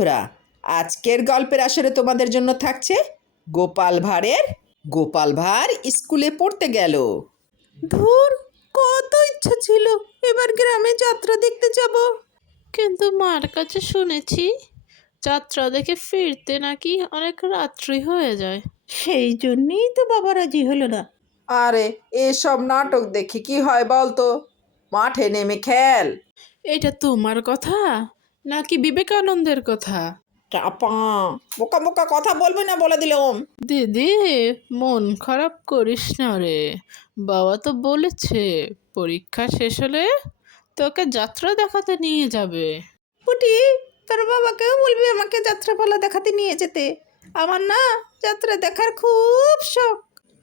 বন্ধুরা, আজকের গল্পের আসরে তোমাদের জন্য থাকছে গোপাল ভাঁড়ের গোপাল ভাঁড় স্কুলে পড়তে গেল। ধুর, কত ইচ্ছা ছিল এবার গ্রামে যাত্রা দেখতে যাব, কিন্তু মার কাছে শুনেছি যাত্রা দেখে ফিরতে নাকি অনেক রাত্রি হয়ে যায়। সেই জন্যেই তো বাবা রাজি হলো না। আরে এসব নাটক দেখে কি হয় বলতো, মাঠে নেমে খেল। এটা তোমার কথা নাকি বিবেকানন্দের কথা? চাপা, বোকা বোকা কথা বলবে না বলে দিলাম। দিদি, মন খারাপ করিস না রে। বাবা তো বলেছে পরীক্ষা শেষ হলে তোকে যাত্রা দেখাতে নিয়ে যাবে। পুটি, তোর বাবাকেও বলবি আমাকে যাত্রাপালা দেখাতে নিয়ে যেতে। আমার না যাত্রা দেখার খুব শখ।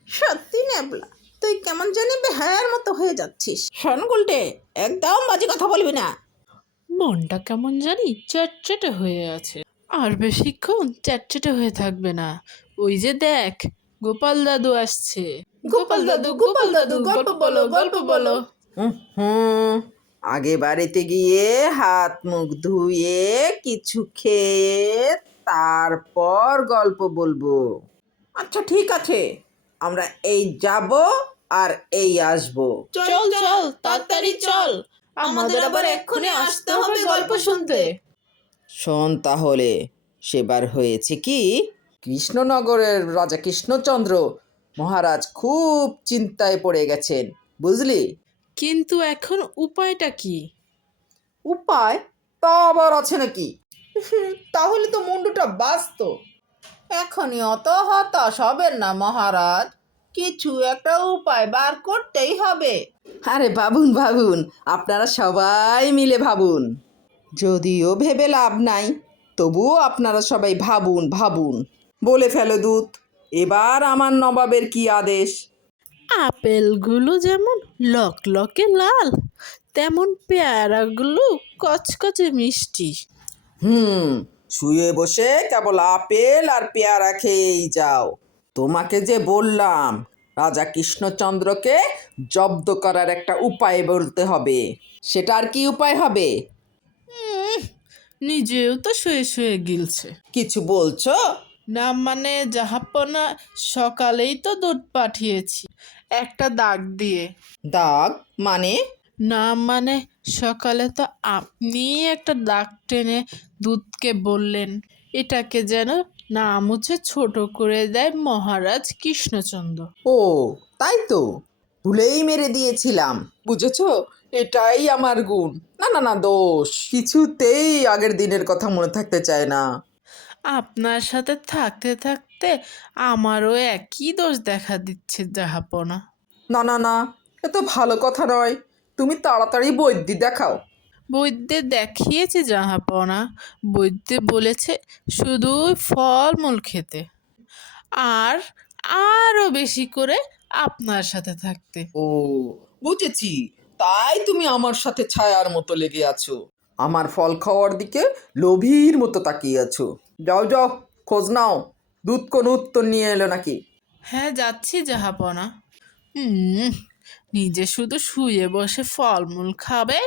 সত্যি নেবলা, তুই কেমন জানি বেহায়ার মতো হয়ে যাচ্ছিস। শোন গুলটে, একদম বাজে কথা বলবি না। মনটা কেমন জানি চ্যাটচ্যাটে হয়ে আছে। আর বেশিক্ষণ চ্যাটচ্যাটে হয়ে থাকবে না। ওই যে দেখ, গোপাল দাদু আসছে। গোপাল দাদু, গোপাল দাদু, গল্প বলো, গল্প বলো। হুম, আগে বাড়িতে গিয়ে হাত মুখ ধুয়ে কিছু খেয়ে তারপর গল্প বলবো। আচ্ছা ঠিক আছে, আমরা এই যাব আর এই আসবো। চল চল, তাড়াতাড়ি চল, আমাদের আবার এক্ষুনি আসতে হবে গল্প শুনতে। শোন তাহলে, সেবার হয়েছে কি, কৃষ্ণনগরের রাজা কৃষ্ণচন্দ্র মহারাজ খুব চিন্তায় পড়ে গেছেন, বুঝলি। কিন্তু এখন উপায়টা কি? উপায় তা আবার আছে নাকি? তাহলে তো মুন্ডুটা বাঁচত। এখনই অত হতাশ হবেন না মহারাজ, কিছু একটা উপায় বার করতেই হবে। আরে ভাবুন ভাবুন, আপনারা সবাই মিলে ভাবুন। যদিও ভেবে লাভ নাই, তবুও আপনারা সবাই ভাবুন ভাবুন। বলে ফেলো দূত, এবার আমার নবাবের কি আদেশ? আপেলগুলো যেমন লকলকে লাল, তেমন পেয়ারাগুলো কচকচে মিষ্টি। শুয়ে বসে কেবল আপেল আর পেয়ারা খেয়েই যাও। তোমাকে যে বললাম, রাজা কৃষ্ণচন্দ্রকে জব্দ করার একটা উপায় বলতে হবে। সেটা আর কি উপায় হবে? নিজেও তো শুয়ে শুয়ে গিলছে। কিছু বলছো? না মানে জাহাপনা, সকালেই তো দুধ পাঠিয়েছি একটা দাগ দিয়ে। দাগ মানে? না মানে সকালে তো আপনি একটা দাগ টেনে দুধকে বললেন এটাকে যেন না মুছে ছোট করে দেয় মহারাজ কৃষ্ণচন্দ্র। ও তাই তো, ভুলেই মেরে দিয়েছিলাম, বুঝেছো? এটাই আমার গুণ, না না না দোষ। কিছুতেই আগের দিনের কথা মনে থাকতে চায় না। আপনার সাথে থাকতে থাকতে আমারও একই দোষ দেখা দিচ্ছে জাহাপনা। না না না, এ তো ভালো কথা নয়। তুমি তাড়াতাড়ি বৈদ্যি দেখাও। বৈদ্যে দেখিয়েছে জাহাপনা। বৈদ্যে বলেছে শুধু ফলমূল খেতে আর আরও বেশি করে আপনার সাথে থাকতে। ও বুঝেছি, তাই তুমি আমার সাথে ছায়ার মতো লেগে আছো, আমার ফল খাওয়ার দিকে লোভীর মতো তাকিয়ে আছো। যাও যাও, খোঁজ নাও, দুধ কোনো উত্তর নিয়ে এলো নাকি। হ্যাঁ যাচ্ছি জাহাপনা। নিজে শুধু শুয়ে বসে ফলমূল খাবে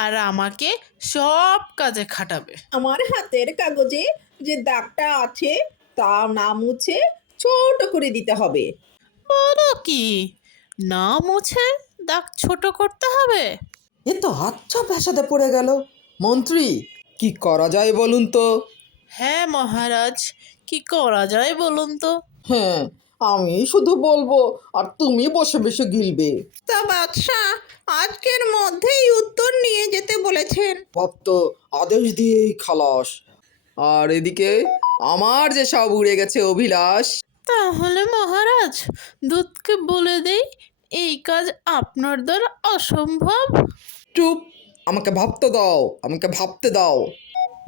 আর আমাকে সব কাজে খাটাবে। আমার হাতের কাগজে যে দাগটা আছে তা না মুছে ছোট করে দিতে হবে। বলো কি, না মুছে দাগ ছোট করতে হবে? এ তো আচ্ছা পেশাতে পড়ে গেল। মন্ত্রী, কি করা যায় বলুন তো? হ্যাঁ মহারাজ, কি করা যায় বলুন তো? হ্যাঁ, আমি শুধু বলবো আর তুমি বসে বসে গিলবে। তা বাদশাহ আজকের মধ্যেই উত্তর নিয়ে যেতে বলেছেন। ভক্ত আদেশ দিয়েই খালাস। আর এদিকে আমার যে সব উড়ে গেছে অভিলাষ। তাহলে মহারাজ দুধকে বলে দেই এই কাজ আপনার দ্বারা অসম্ভব। চুপ, আমাকে ভাবতে দাও, আমাকে ভাবতে দাও।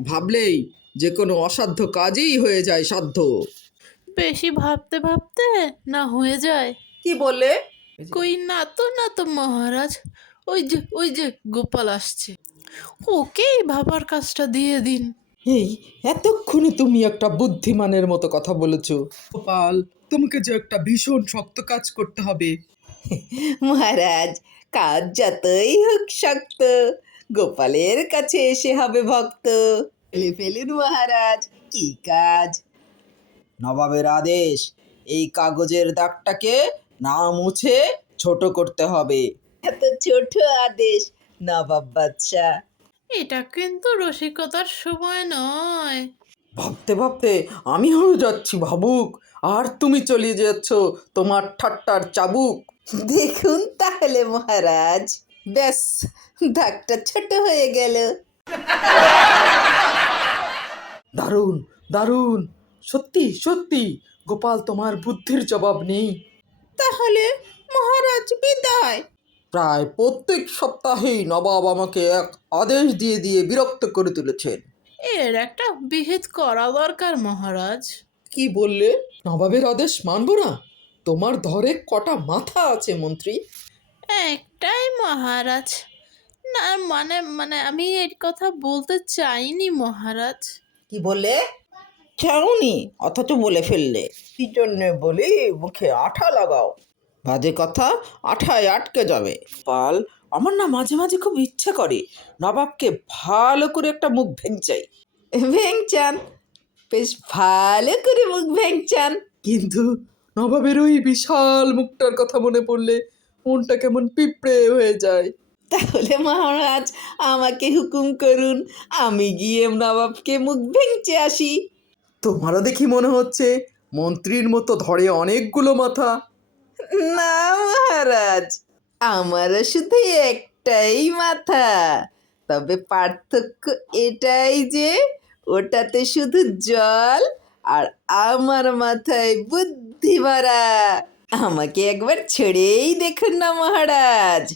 ভাবলেই যে কোনো অসাধ্য কাজই হয়ে যায় সাধ্য। বেশি ভাবতে ভাবতে না হয়ে যায়। কি বললে? কই না তো না তো মহারাজ, ওই যে গোপাল আসছে, ওকেই ভাবার কাজটা দিয়ে দিন। এই এতক্ষণে তুমি একটা বুদ্ধিমানের মতো কথা বলেছ গোপাল। তোমাকে যে একটা ভীষণ শক্ত কাজ করতে হবে। মহারাজ, কাজ যতই হোক শক্ত, গোপালের কাছে এসে হবে ভক্ত। ফেলুন মহারাজ, কি কাজ? নবাবের আদেশ, এই কাগজের দাগটাকে না মুছে ছোট করতে হবে। এত ছোট আদেশ নবাব বাদশাহ? এটা কিন্তু রসিকতার সময় নয়। ভাবতে ভাবতে আমি হয়ে যাচ্ছি ভাবুক, আর তুমি চলে যাচ্ছ তোমার ঠাট্টার চাবুক। দেখুন তাহলে মহারাজ, ব্যাস, দাগটা ছোট হয়ে গেল। দারুণ দারুণ, সত্যি সত্যি গোপাল, তোমার বুদ্ধির জবাব নেই। তাহলে মহারাজ বিদায়। প্রায় প্রত্যেক সপ্তাহেই নবাব আমাকে এক আদেশ দিয়ে দিয়ে বিরক্ত করে তুলেছেন। এর একটা বিহিত করা দরকার মহারাজ। কি বললে? নবাবের আদেশ মানব না? তোমার ধরে কটা মাথা আছে মন্ত্রী? একটাই মহারাজ। না মানে মানে আমি এর কথা বলতে চাইনি মহারাজ। কি বললে? চাওনি, অথচ বলে ফেললে। কি জন্যে বলি মুখে আঠা লাগাও? বাজে কথা আঠায় আটকে যাবে। পাল, আমার না মাঝে মাঝে খুব ইচ্ছে করে নবাবকে ভালো করে একটা মুখ ভেঙচাই। ভেঙচান? বেশ ভালো করে মুখ ভেঙচান। কিন্তু নবাবের ওই বিশাল মুখটার কথা মনে পড়লে মনটা কেমন পিঁপড়ে হয়ে যায়। তাহলে মহারাজ আমাকে হুকুম করুন, আমি গিয়ে নবাবকে মুখ ভেঙচে আসি। তোমারও দেখি মনে হচ্ছে মন্ত্রীর মতো ধরে অনেকগুলো মাথা। না মহারাজ, আমারও শুধু একটাই মাথা, তবে পার্থক্য এটাই যে ওটাতে শুধু জল আর আমার মাথায় বুদ্ধি ভরা। আমাকে একবার ছেড়েই দেখুন না মহারাজ,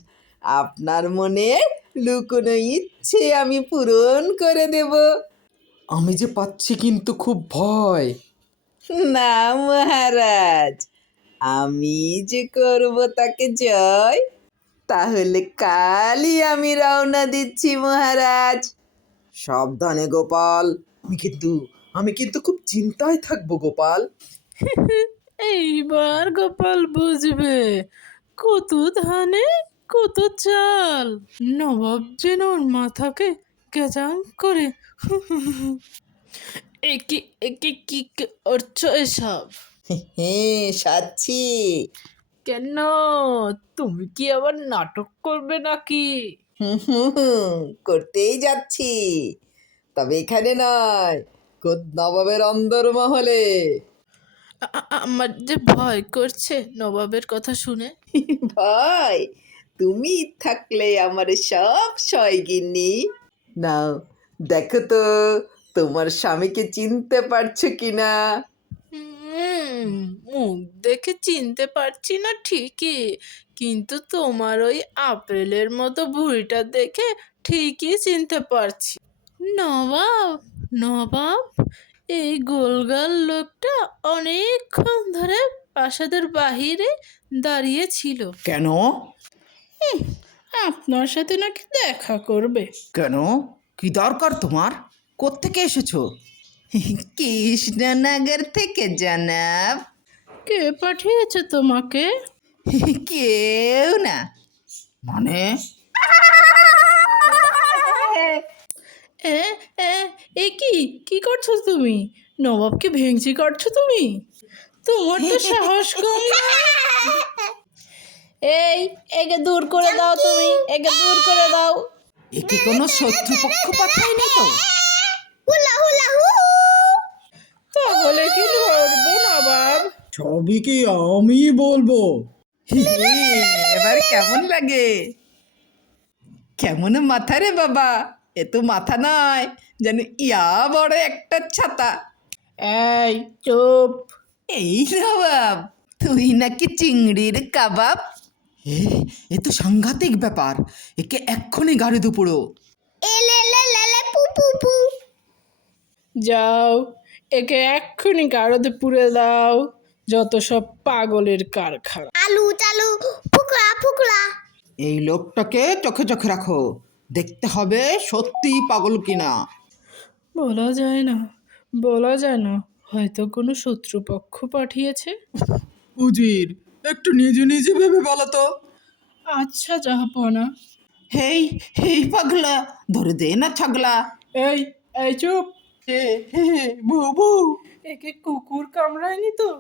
আপনার মনে লুকোনো ইচ্ছে আমি পূরণ করে দেব। আমি যে পাচ্ছি কিন্তু খুব ভয়। না মহারাজ, আমি যে করব তাকে জয়। তাহলে কালই আমি রওনা দিচ্ছি মহারাজ। সাবধানে গোপাল, আমি কিন্তু খুব চিন্তায় থাকবো গোপাল। এইবার গোপাল বুঝবে কত ধানে কত চাল। নবাব যেন ওর মাথাকে গেজাং করে। একে একে কি করছো এসব? হ্যাঁ, সাচ্ছি। কেন, তুমি কি আবার নাটক করবে নাকি? করতেই যাচ্ছি, তবে এখানে নয়, খোদ নবাবের অন্দরমহলে। আমার যে ভয় করছে নবাবের কথা শুনে। ভয়? তুমি থাকলে আমার সব সয়গিন্নি। নাও দেখো তো তোমার স্বামীকে চিনতে পারছো কিনা। মুখ দেখে চিনতে পারছি না ঠিকই, কিন্তু তোমার ওই আপেলের মতো ভুঁড়িটা দেখে ঠিকই চিনতে পারছি। নবাব, নবাব, এই গোলগাল লোকটা অনেকক্ষণ ধরে প্রাসাদের বাহিরে দাঁড়িয়ে ছিল। কেন? আপনার সাথে নাকি দেখা করবে। কেন, কি দরকার তোমার? কোত্থেকে এসেছো? কৃষ্ণনগর থেকে জনাব। কে পাঠিয়েছে তোমাকে? কেউ না। মানে? এ এ এ কি কি করছো তুমি? নবাবকে ভেঙচি কাটছো তুমি? তোমার তো সাহস কম না। এই, একে দূর করে দাও, তুমি একে দূর করে দাও। একে কোনো শত্রুপক্ষ পাঠায়নি তো? তাহলে কি ধরবো নবাব? সবই কি আমি বলবো? এবার কেমন লাগে? কেমন মাথা রে বাবা? এ তো মাথা নয়, যেন ইয়া বড় একটা ছাতা। এই চুপ। এই নবাব, তুই নাকি চিংড়ির কাবাব? এ তো সাংঘাতিক ব্যাপার, একে এক্ষুনি গাড়ি দুপুরো। যাও, একে এক্ষুনি গাড়োতে পুড়ে দাও। যত সব পাগলের কারখানা। এই লোকটাকে চোখে চোখে রাখো, দেখতে হবে সত্যি পাগল কিনা। বলা যায় না, বলা যায় না, হয়তো কোনো শত্রুপক্ষ পাঠিয়েছে। উজির, একটু নিজে নিজে ভেবে বলো তো। আচ্ছা জাহাপনা। হেই হেই পাগলা, ধরে দে না ছাগলা। এই এই চুপ। হে হে বুবু। একে কুকুর কামড়ায়নি তো?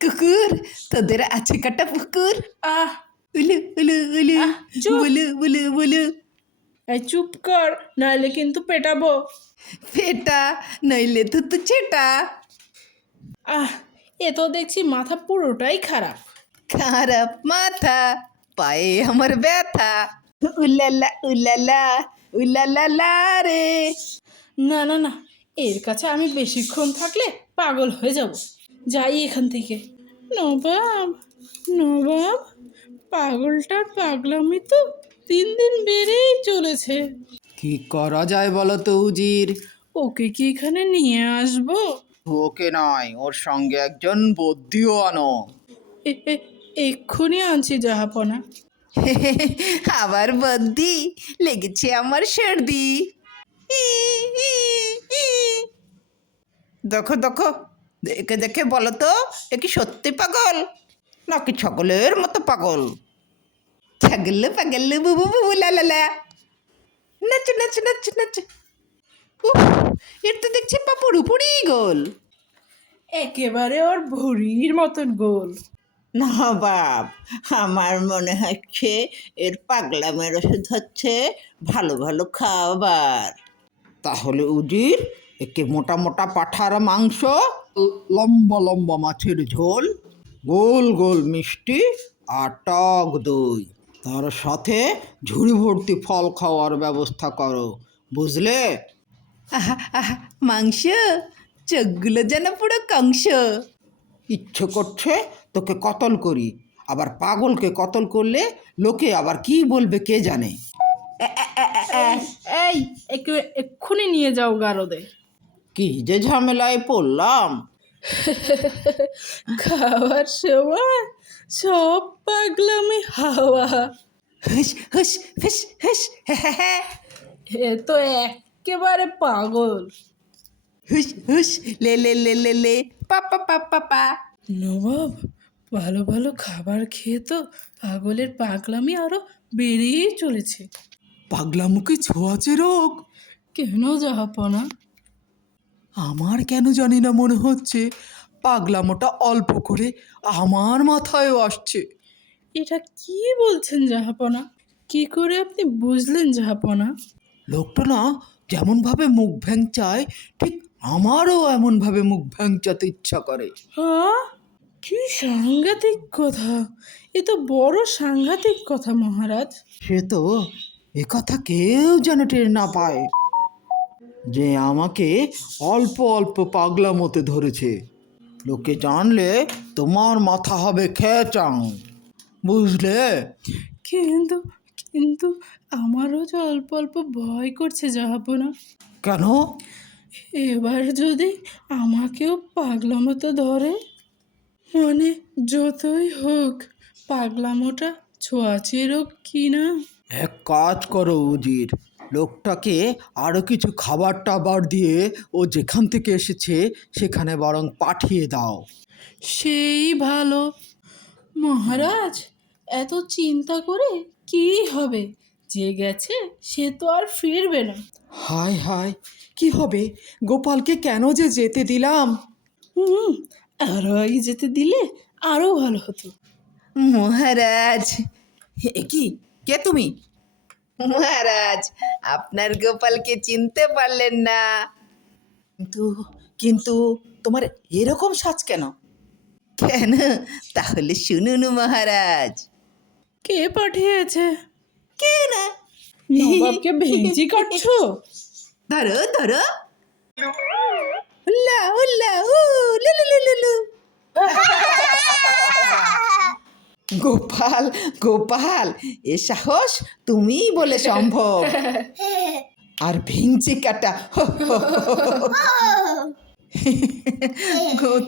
কুকুর, তোদের আছে কাটা পুকুর? আহ উলু উলু উলু, চুপ। বলু বলু বলু। এই চুপ কর, নাহলে কিন্তু পেটাবো। ফেটা নইলে তো তো চেটা। আহ এ তো দেখছি মাথা পুরোটাই খারাপ। খারাপ মাথা, পায়ে আমার ব্যথা। উলালা উলালা উলালা রে। না না না, এর কাছে আমি বেশিক্ষণ থাকলে পাগল হয়ে যাব। যাই এখান থেকে। নবাব, নবাব, পাগলটার পাগলামি তো দিন দিন বেড়েই চলেছে। কি করা যায় বলো তো উজির? ওকে কি এখানে নিয়ে আসবো? ওকে নয়, ওর সঙ্গে একজন বদ্যিও আনো। এক্ষুনি আনছি জাহাপনা। আবার বদ্দি লেগেছে আমার সর্দি। ই, ই, ই। দেখো দেখো, দেখে দেখে বলো তো, এ কি সত্যি পাগল নাকি ছাগলের মতো পাগল? ছাগল পাগল বুবু বুবু লা লা লা। নাচ নাচ নাচ নাচ। উফ, এর তো দেখছি পা পুরোপুরি গোল। একেবারে ওর ভুঁড়ির মতন গোল। না বাপ, আমার মনে হচ্ছে এর পাগলামের ওষুধ হচ্ছে ভালো ভালো খাবার। তাহলে উজির, একে মোটা মোটা পাঠার মাংস, লম্বা লম্বা মাছের ঝোল, গোল গোল মিষ্টি আর টক দই, তার সাথে ঝুড়ি ভর্তি ফল খাওয়ার ব্যবস্থা করো, বুঝলে? আহা আহা, মাংস, চোখগুলো যেন পুরো কংস। ইচ্ছে করছে তোকে কতল করি, আবার পাগলকে কতল করলে লোকে আবার কি বলবে কে জানে। এই একে এক্ষুনি নিয়ে যাও গারদে। কি যে ঝামেলায় পড়লাম। খাওয়ার সময় সব পাগলামি হাওয়া। হুস হুস ফিস হুস, হ্যাঁ হ্যাঁ। এ তো একেবারে পাগল। হুস হুস লে লে লে লে লে, পা পা পা পা পা। নবাব, ভালো ভালো খাবার খেয়ে তো পাগলের পাগলামি আরো বেড়েই চলেছে। পাগলামুখী ছোঁয়াচে রোগ। কেন জাহাপনা? আমার কেন জানি না মনে হচ্ছে পাগলামোটা অল্প করে আমার মাথায়ও আসছে। এটা কি বলছেন জাহাপনা? কি করে আপনি বুঝলেন জাহাপনা? লোকটা না যেমনভাবে মুখ ভ্যাংচায়, ঠিক আমারও এমনভাবে মুখ ভ্যাংচাতে ইচ্ছা করে। হ্যাঁ, কি সাংঘাতিক কথা! এ তো বড় সাংঘাতিক কথা মহারাজ। সে তো এ কথা কেউ যেন টের না পায় যে আমাকে অল্প অল্প পাগলামোতে ধরেছে। লোকে জানলে তোমার মাথা হবে খেচাং, বুঝলে? কিন্তু কিন্তু আমারও যে অল্প অল্প ভয় করছে জাহাপনা। কেন? এবার যদি আমাকেও পাগলামোতে ধরে, মানে যতই হোক পাগলামোটা ছোঁয়াচে রোগ কি না? এক কাজ করো উজির, লোকটাকে আরো কিছু খাবার টাবার দিয়ে ও যেখান থেকে এসেছে সেখানে বরং পাঠিয়ে দাও। সেই ভালো। মহারাজ, এত চিন্তা করে কি হবে? যে গেছে সে তো আর ফিরবে না। হায় হায়, কি হবে? গোপালকে কেন যে যেতে দিলাম? হুম, আরো আগে যেতে দিলে আরো ভালো হতো। মহারাজ, এ কি, কে তুমি? মহারাজ, আপনার গোপালকে চিনতে পারলেন না? কিন্তু কিন্তু তোমার এরকম সাজ কেন? কেন? তাহলে শুনুন মহারাজ। কে পাঠিয়েছে? কে না? নবাবকে ভেঙচি কাটছো? ধরো ধরো। উল্লা উল্লা উ লু লু লু লু লু। গোপাল গোপাল, এ সাহস তুমিই বলে সম্ভব। আর ভিঞ্চি কাটা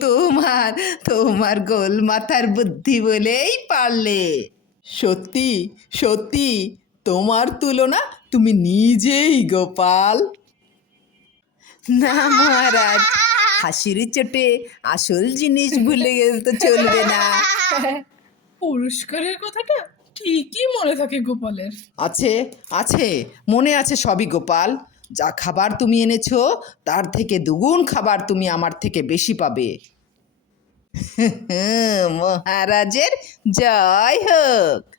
তোমার তোমার গোল মাথার বুদ্ধি বলেই পারলে। সত্যি সত্যি, তোমার তুলনা তুমি নিজেই গোপাল। না মহারাজ, হাসির চোটে আসল জিনিস ভুলে গেলে তো চলবে না। পুরস্কারের কথাটা ঠিকই মনে থাকে গোপালের। আছে আছে, মনে আছে সবই গোপাল। যা খাবার তুমি এনেছো তার থেকে দ্বিগুণ খাবার তুমি আমার থেকে বেশি পাবে। মহারাজের জয় হোক।